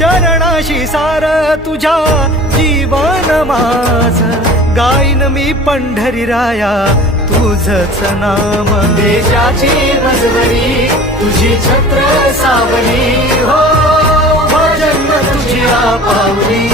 चरणाशी सार तुझ्या जीवन माझ गाईन मी पंढरी राया तुझच नाम देशाची मजवरी तुझी छत्र सावली हो भजन तुझी पावली